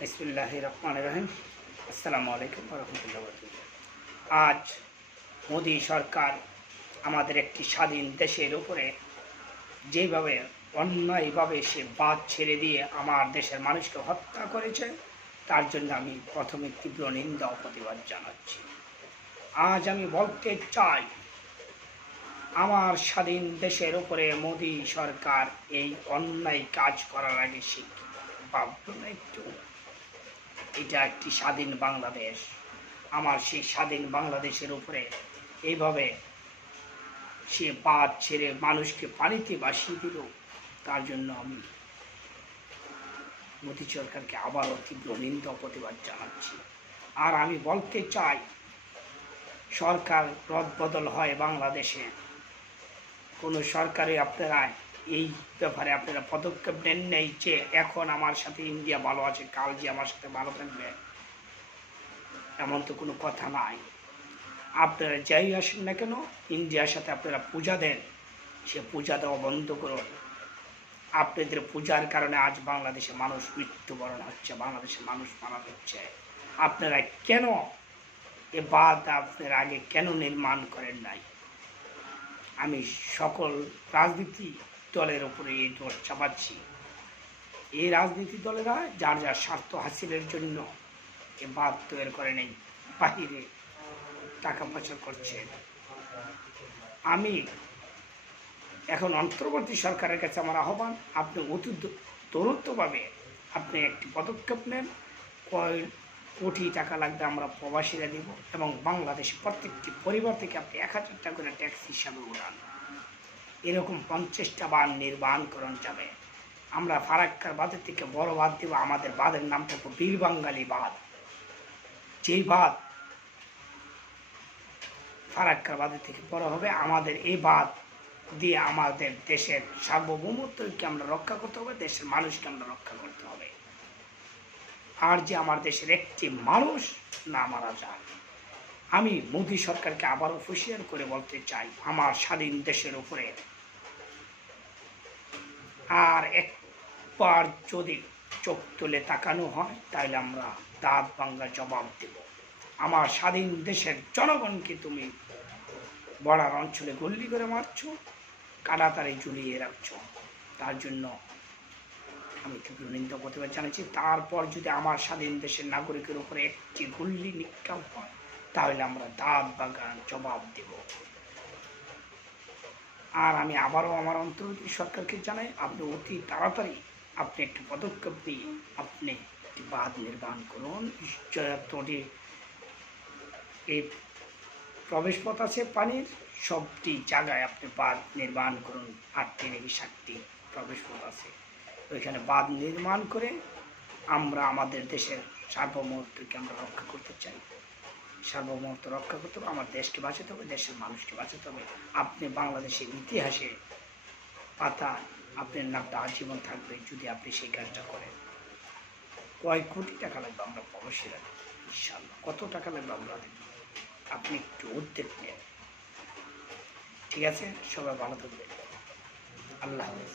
বিসমিল্লাহির রহমানির রহিম। আসসালামু আলাইকুম ওয়া রাহমাতুল্লাহি ওয়া বারাকাতুহু। আজ মোদি সরকার আমাদের একটি স্বাধীন দেশের উপরে যেভাবে অন্যায়ভাবে সে বাদ ছেড়ে দিয়ে আমার দেশের মানুষকে হত্যা করেছে, তার জন্য আমি প্রথমে তীব্র নিন্দা ও প্রতিবাদ জানাচ্ছি। আজ আমি বলতে চাই, আমার স্বাধীন দেশের উপরে মোদি সরকার এই অন্যায় কাজ করার আগে সে ভাবল না একটু? এটা একটি স্বাধীন বাংলাদেশ। আমার সেই স্বাধীন বাংলাদেশের উপরে এইভাবে সে বাদ ছেড়ে মানুষকে পানিতে ভাসিয়ে দিল। তার জন্য আমি মোদী সরকারকে আবারও তীব্র নিন্দা প্রতিবাদ জানাচ্ছি। আর আমি বলতে চাই, সরকার রদবদল হয় বাংলাদেশে, কোনো সরকারে আপনারা এই ব্যাপারে আপনারা পদক্ষেপ নেন নেই যে এখন আমার সাথে ইন্ডিয়া ভালো আছে, কাল যে আমার সাথে ভালো থাকবে, এমন তো কোনো কথা নাই। আপনারা যাই আসেন না কেন, ইন্ডিয়ার সাথে আপনারা পূজা দেন, সে পূজা দেওয়া বন্ধ করুন। আপনাদের পূজার কারণে আজ বাংলাদেশে মানুষ মৃত্যুবরণ হচ্ছে, বাংলাদেশে মানুষ মারা হচ্ছে। আপনারা কেন এ বাদ আপনার আগে কেন নির্মাণ করেন নাই? আমি সকল রাজনীতি দলের উপরে এই দোষ চাপাচ্ছি। এই রাজনীতি দলেরা যার যার স্বার্থ হাসিলের জন্য এ বাদ তৈরি করে নেই, বাহিরে টাকা পাচার করছে। আমি এখন অন্তর্বর্তী সরকারের কাছে আমার আহ্বান, আপনি অতি দ্রুতভাবে আপনি একটি পদক্ষেপ নেন। কয় কোটি টাকা লাগবে আমরা প্রবাসীরা দেব, এবং বাংলাদেশে প্রত্যেকটি পরিবার থেকে আপনি 1000 টাকা করে ট্যাক্স হিসাবে উঠান। এরকম 50টা বাঁধ নির্মাণ করণ যাবে। আমরা ফারাক্কার বাঁধের থেকে বড় বাঁধ দেব, আমাদের বাঁধের নাম থাকবে বীর বাঙালি বাঁধ। যেই বাঁধ ফারাক্কার বাঁধের থেকে বড় হবে, আমাদের এই বাঁধ দিয়ে আমাদের দেশের সার্বভৌমত্বকে আমরা রক্ষা করতে হবে, দেশের মানুষকে আমরা রক্ষা করতে হবে। আর যে আমার দেশের একটি মানুষ না মারা যায়। আমি মোদী সরকারকে আবারও হুঁশিয়ার করে বলতে চাই, আমার স্বাধীন দেশের উপরে আর একবার যদি চোখ তুলে তাকানো হয়, তাহলে আমরা দাঁত ভাঙা জবাব দেব। আমার স্বাধীন দেশের জনগণকে তুমি বর্ডার অঞ্চলে গল্লি করে মারছ, কাটাতারে ঝুলিয়ে রাখছ। তার জন্য আমি তীব্র নিন্দা প্রতিবাদ জানাচ্ছি। তারপর যদি আমার স্বাধীন দেশের নাগরিকের উপরে একটি গুল্লি নিক্ষেপ হয়, তাহলে আমরা দাঁত ভাঙা জবাব দেব। আর আমি আবারও আমার অন্তর্বর্তী সরকারকে জানাই, আপনি অতি তাড়াতাড়ি আপনি একটি পদক্ষেপ নিয়ে আপনি একটি বাঁধ নির্মাণ করুন। এই প্রবেশপথ আছে পানির, সবটি জায়গায় আপনি বাঁধ নির্মাণ করুন। 8টি নাকি 7টি প্রবেশপথ আছে, ওইখানে বাঁধ নির্মাণ করে আমরা আমাদের দেশের সার্বভৌমত্বকে আমরা রক্ষা করতে চাই। সার্বভৌমত্ব রক্ষা করতে হবে, আমার দেশকে বাঁচাতে হবে, দেশের মানুষকে বাঁচাতে হবে। আপনি বাংলাদেশের ইতিহাসে পাতা আপনার নামটা আজীবন থাকবে যদি আপনি সেই কাজটা করেন। কয় কোটি টাকা লাগবে আমরা প্রবাসীরা, ইনশাআল্লাহ কত টাকা লাগবে আমরা দেব, আপনি একটু উদ্যোগ নেন। ঠিক আছে, সবাই ভালো থাকবে। আল্লাহ হাফেজ।